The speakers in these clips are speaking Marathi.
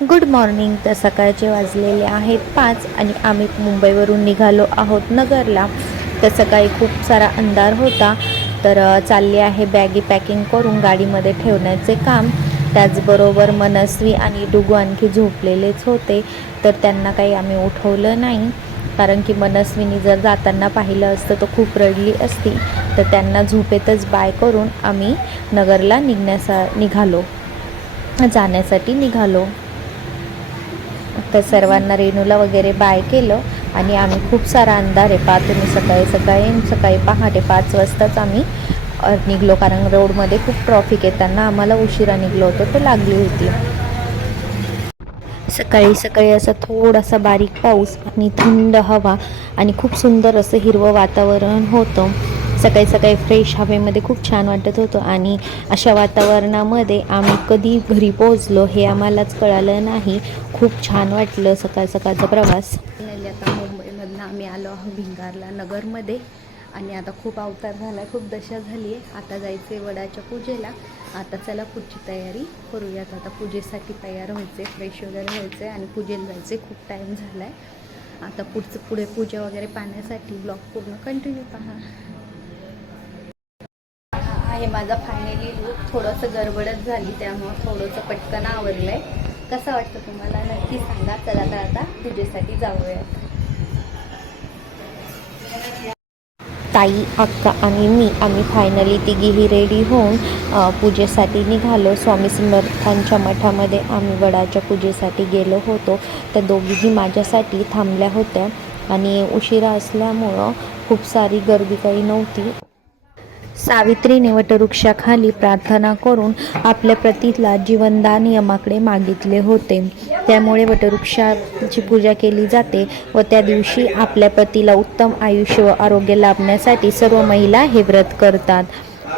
Good morning. तर सकाळचे वाजलेले आहेत पाच आणि आम्ही मुंबईवरून निघालो आहोत नगरला. तर सकाळी खूप सारा अंधार होता. तर चालले आहे बॅगी पॅकिंग करून गाडीमध्ये ठेवण्याचे काम. त्याचबरोबर मनस्वी आणि डुगू आणखी झोपलेलेच होते. तर त्यांना काही आम्ही उठवलं नाही. कारण की मनस्विनी जर जाताना पाहिलं असतं तर खूप रडली असती. तर त्यांना झोपेतच बाय करून आम्ही नगरला निघण्यासा निघालो. जाण्यासाठी निघालो. तर सर्वांना रेणूला वगैरे बाय केलं आणि आम्ही खूप सारा अंधार आहे पाहतो मी सकाळी सकाळी सकाळी पहाटे पाच वाजताच आम्ही निघलो. कारण रोडमध्ये खूप ट्रॉफिक येताना आम्हाला उशिरा निघलो होतो. तर लागली होती. सकाळी सकाळी असा थोडासा बारीक पाऊस आणि थंड हवा आणि खूप सुंदर असं हिरवं वातावरण होतं. सकाळी सकाळी फ्रेश हवेमध्ये खूप छान वाटत होतं आणि अशा वातावरणामध्ये आम्ही कधी घरी पोहोचलो हे आम्हालाच कळालं नाही. खूप छान वाटलं सकाळ सकाळचा प्रवास. आता मुंबईमधनं आम्ही आलो आहोत भिंगारला नगरमध्ये. आणि आता खूप अवतार झाला खूप दशा झाली आहे आता जायचं आहे वडाच्या पूजेला. आता चला पुढची तयारी करूयात. आता पूजेसाठी तयार व्हायचे फ्रेश वगैरे व्हायचे आणि पूजेला जायचे खूप टाईम झाला आहे आता पुढचं पुढे पूजा वगैरे पाहण्यासाठी ब्लॉग पूर्ण कंटिन्यू पहा. आहे माझा फायनली लुक थोडंसं गडबडच झाली त्यामुळं थोडंसं पटकन आवरलं आहे कसं वाटतं तुम्हाला? नक्की सांगा. चला तर आता पूजेसाठी जाऊयात. ताई अक्का आणि मी आम्ही फायनली तिघीही रेडी होऊन पूजेसाठी निघालो. स्वामी समर्थांच्या मठामध्ये आम्ही वडाच्या पूजेसाठी गेलो होतो. त्या दोघीही माझ्यासाठी थांबल्या होत्या. आणि उशिरा असल्यामुळं खूप सारी गर्दी काही नव्हती. सावित्रीने वटवृक्षाखाली प्रार्थना करून आपल्या प्रतीला जीवनदान यमाकडे मागितले होते. त्यामुळे वटवृक्षाची पूजा केली जाते व त्या दिवशी आपल्या पतीला उत्तम आयुष्य व आरोग्य लाभण्यासाठी सर्व महिला हे व्रत करतात.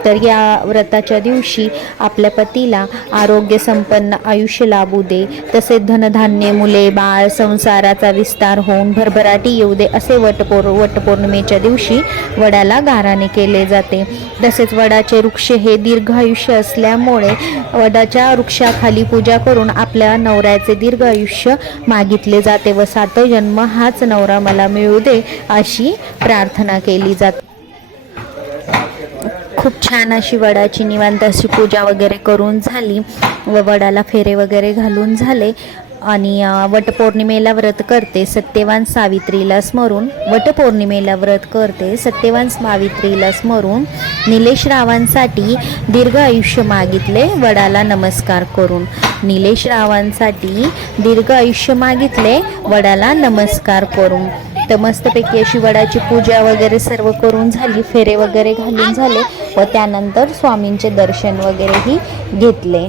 तर या व्रताच्या दिवशी आपल्या पतीला आरोग्य संपन्न आयुष्य लाभू दे. तसेच धनधान्य मुले बाळ संसाराचा विस्तार होऊन भरभराटी येऊ दे असे वटपौर वटपौर्णिमेच्या दिवशी वडाला गाराने केले जाते. तसेच वडाचे वृक्ष हे दीर्घ आयुष्य असल्यामुळे वडाच्या वृक्षाखाली पूजा करून आपल्या नवऱ्याचे दीर्घ आयुष्य मागितले जाते व सात जन्म हाच नवरा मला मिळू दे अशी प्रार्थना केली जाते. खूप छान अशी वडाची निवांत अशी पूजा वगैरे करून झाली. व वडाला फेरे वगैरे घालून झाले. आणि वटपौर्णिमेला व्रत करते सत्यवान सावित्रीला स्मरून. वटपौर्णिमेला व्रत करते सत्यवान सावित्रीला स्मरून. निलेश रावांसाठी दीर्घ आयुष्य मागितले. वडाला नमस्कार करून. निलेश रावांसाठी दीर्घ आयुष्य मागितले. वडाला नमस्कार करून. तर मस्तपैकी अशी वडाची पूजा वगैरे सर्व करून झाली फेरे वगैरे घालून झाले व त्यानंतर स्वामींचे दर्शन वगैरेही घेतले.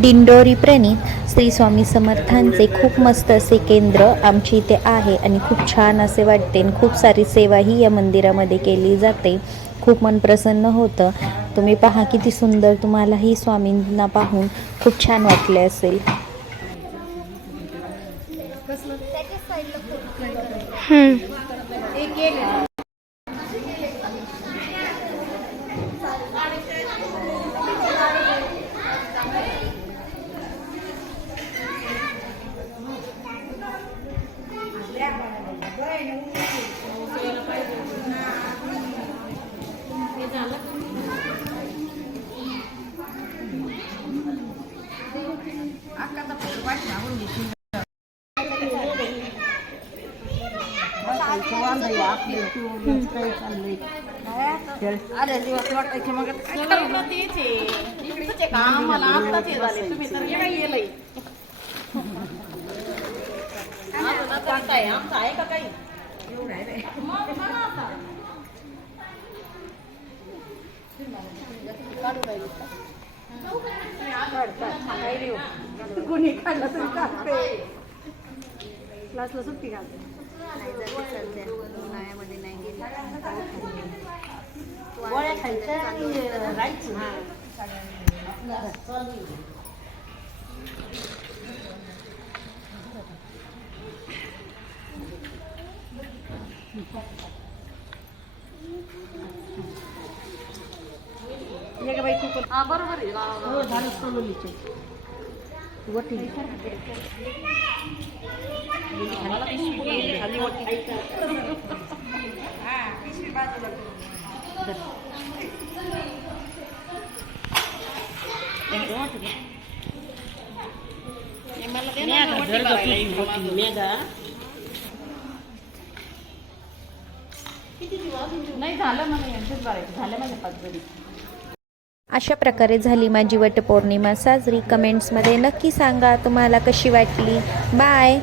दिंडोरी प्रणित श्री स्वामी समर्थांचे खूप मस्त असे केंद्र आमच्या इथे आहे आणि खूप छान असे वाटते आणि खूप सारी सेवाही या मंदिरामध्ये केली जाते. खूप मन प्रसन्न होतं. तुम्ही पहा किती सुंदर तुम्हालाही स्वामींना पाहून खूप छान वाटले असेल. अरे दिवस वाटायचे मग आम्हाला आत्ताच हे झाले तुम्ही तर गेलंय काय आमचं आहे का काही काढू. कोणी काढलं तरी चालते क्लासला सुट्टी घालते गोळ्या खायच्या आणि राहायचं. हा बरोबर आहे. वा, वा, वा. मला दे ना, वटी भरायला एक माझं. नाही झालं मला यांचंच भरायचं झालं माझ्या पाच जरी अशा प्रकारे झाली माझी वटपौर्णिमा. साजरी कमेंट्समध्ये नक्की सांगा तुम्हाला कशी वाटली. बाय.